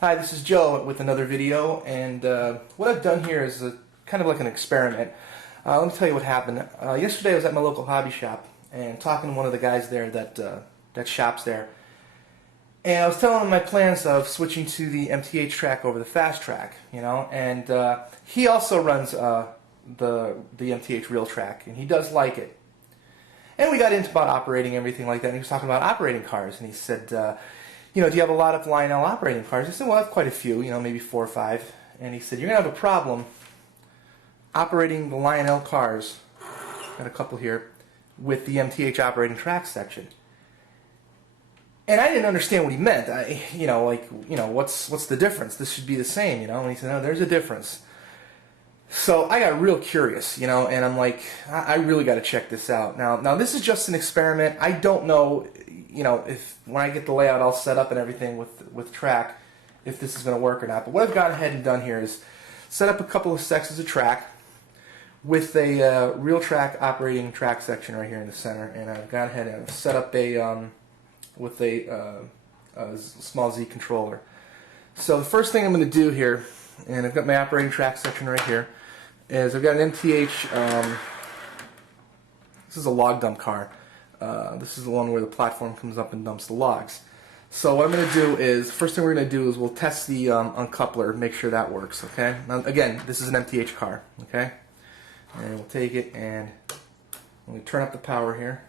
Hi, this is Joe with another video, and what I've done here is kind of like an experiment. Let me tell you what happened. Yesterday I was at my local hobby shop and talking to one of the guys there that shops there, and I was telling him my plans of switching to the MTH track over the fast track, you know, and he also runs the MTH Realtrax, and he does like it. And we got into about operating everything like that, and he was talking about operating cars, and he said, you know, do you have a lot of Lionel operating cars? I said, well, I have quite a few, you know, maybe 4 or 5. And he said, you're going to have a problem operating the Lionel cars, got a couple here, with the MTH operating track section. And I didn't understand what he meant. What's the difference? This should be the same, you know. And he said, no, there's a difference. So I got real curious, you know, and I'm like, I really got to check this out. Now this is just an experiment. I don't know, you know, if when I get the layout all set up and everything with track, if this is going to work or not. But what I've gone ahead and done here is set up a couple of sections of track with a Realtrax operating track section right here in the center, and I've gone ahead and set up with a small Z controller. So the first thing I'm going to do here, and I've got my operating track section right here, is I've got an MTH, this is a log dump car. This is the one where the platform comes up and dumps the logs. So what I'm going to do is, first thing we're going to do is we'll test the uncoupler, make sure that works, okay? Now again, this is an MTH car, okay? And we'll take it and we'll turn up the power here.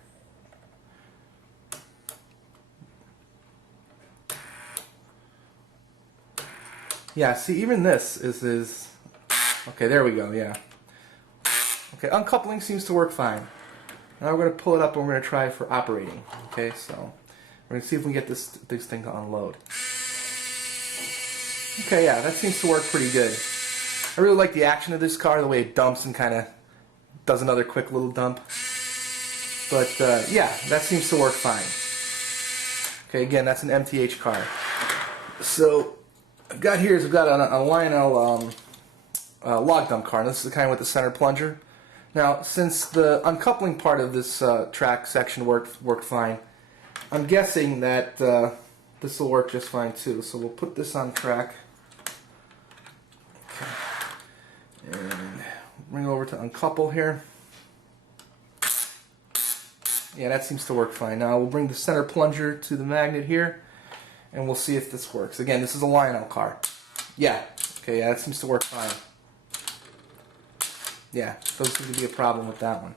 Yeah, see, even this is okay, there we go, yeah. Okay, uncoupling seems to work fine. Now we're going to pull it up and we're going to try for operating. Okay, so we're going to see if we can get this thing to unload. Okay, yeah, that seems to work pretty good. I really like the action of this car, the way it dumps and kind of does another quick little dump. But yeah, that seems to work fine. Okay, again, that's an MTH car. So I've got here is I've got a Lionel log dump car, and this is the kind with the center plunger. Now, since the uncoupling part of this track section worked fine, I'm guessing that this will work just fine too. So we'll put this on track, okay, and bring it over to uncouple here. Yeah, that seems to work fine. Now we'll bring the center plunger to the magnet here, and we'll see if this works. Again, this is a Lionel car. Yeah, okay, yeah, that seems to work fine. Yeah, doesn't seem to be a problem with that one.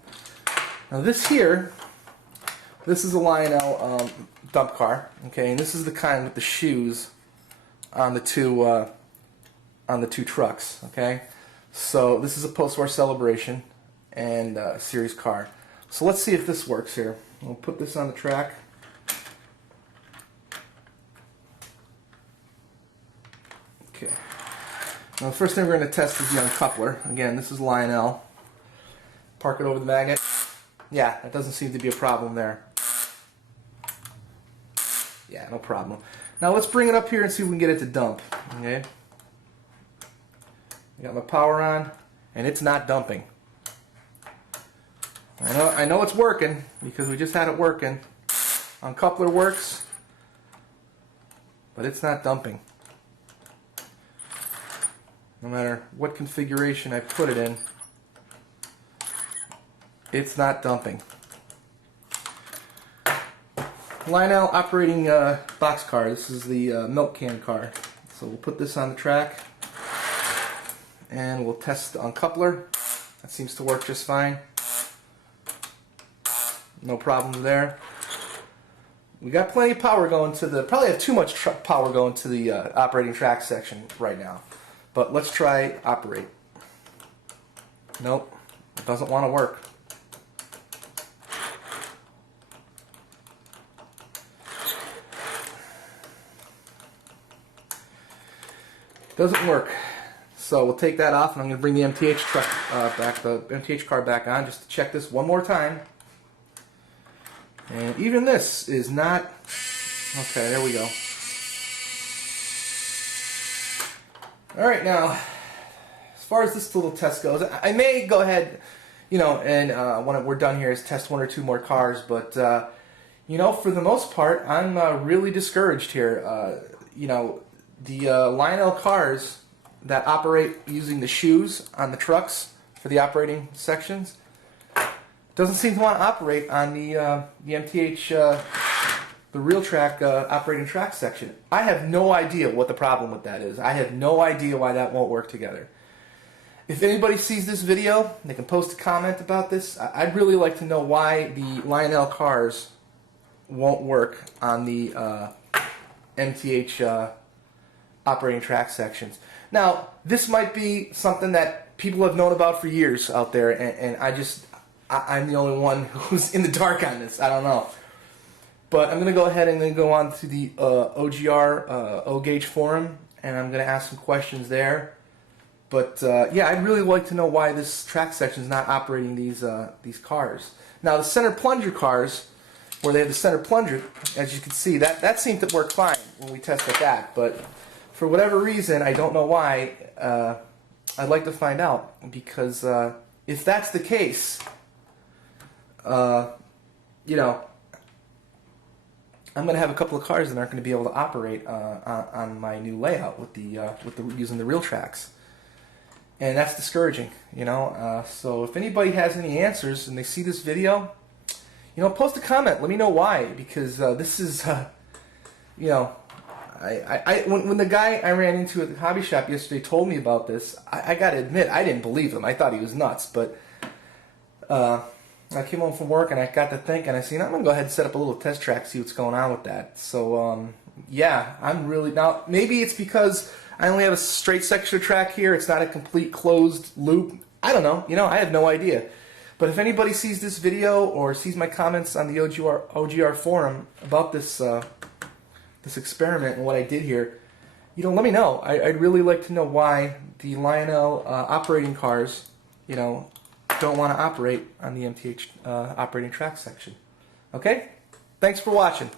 Now this here, this is a Lionel dump car, okay, and this is the kind with the shoes on the two trucks, okay. So this is a post-war celebration and series car. So let's see if this works here. We'll put this on the track. Okay. Now the first thing we're going to test is the uncoupler. Again, this is Lionel. Park it over the magnet. Yeah, that doesn't seem to be a problem there. Yeah, no problem. Now let's bring it up here and see if we can get it to dump. Okay. I got my power on, and it's not dumping. I know it's working because we just had it working. Uncoupler works, but it's not dumping. No matter what configuration I put it in, it's not dumping. Lionel operating box car. This is the milk can car. So we'll put this on the track and we'll test the uncoupler. That seems to work just fine. No problems there. We got plenty of power going to the, probably have too much power going to the operating track section right now. But let's try operate. Nope, it doesn't want to work. Doesn't work. So we'll take that off, and I'm going to bring the MTH truck the MTH car back on just to check this one more time. And even this is not okay. There we go. All right, now as far as this little test goes, I may go ahead, you know, and when we're done here, is test 1 or 2 more cars. But you know, for the most part, I'm really discouraged here. You know, the Lionel cars that operate using the shoes on the trucks for the operating sections doesn't seem to want to operate on the MTH the Realtrax operating track section. I have no idea what the problem with that is. I have no idea why that won't work together. If anybody sees this video, they can post a comment about this. I'd really like to know why the Lionel cars won't work on the MTH operating track sections. Now, this might be something that people have known about for years out there, and I'm the only one who's in the dark on this. I don't know. But I'm going to go ahead and then go on to the OGR O-Gauge forum, and I'm going to ask some questions there. But yeah, I'd really like to know why this track section is not operating these cars. Now, the center plunger cars, where they have the center plunger, as you can see, that seemed to work fine when we tested that. But for whatever reason, I don't know why. I'd like to find out, because if that's the case, you know, I'm going to have a couple of cars that aren't going to be able to operate on my new layout with using the Realtrax, and that's discouraging, you know. So if anybody has any answers and they see this video, you know, post a comment. Let me know why, because this is, you know, when the guy I ran into at the hobby shop yesterday told me about this, I got to admit I didn't believe him. I thought he was nuts, but I came home from work and I got to thinking, I said, I'm going to go ahead and set up a little test track, see what's going on with that. So, yeah, I'm really, now, maybe it's because I only have a straight section of track here, it's not a complete closed loop. I don't know, you know, I have no idea. But if anybody sees this video or sees my comments on the OGR forum about this, this experiment and what I did here, you know, let me know. I'd really like to know why the Lionel operating cars, you know, don't want to operate on the MTH operating track section. Okay? Thanks for watching.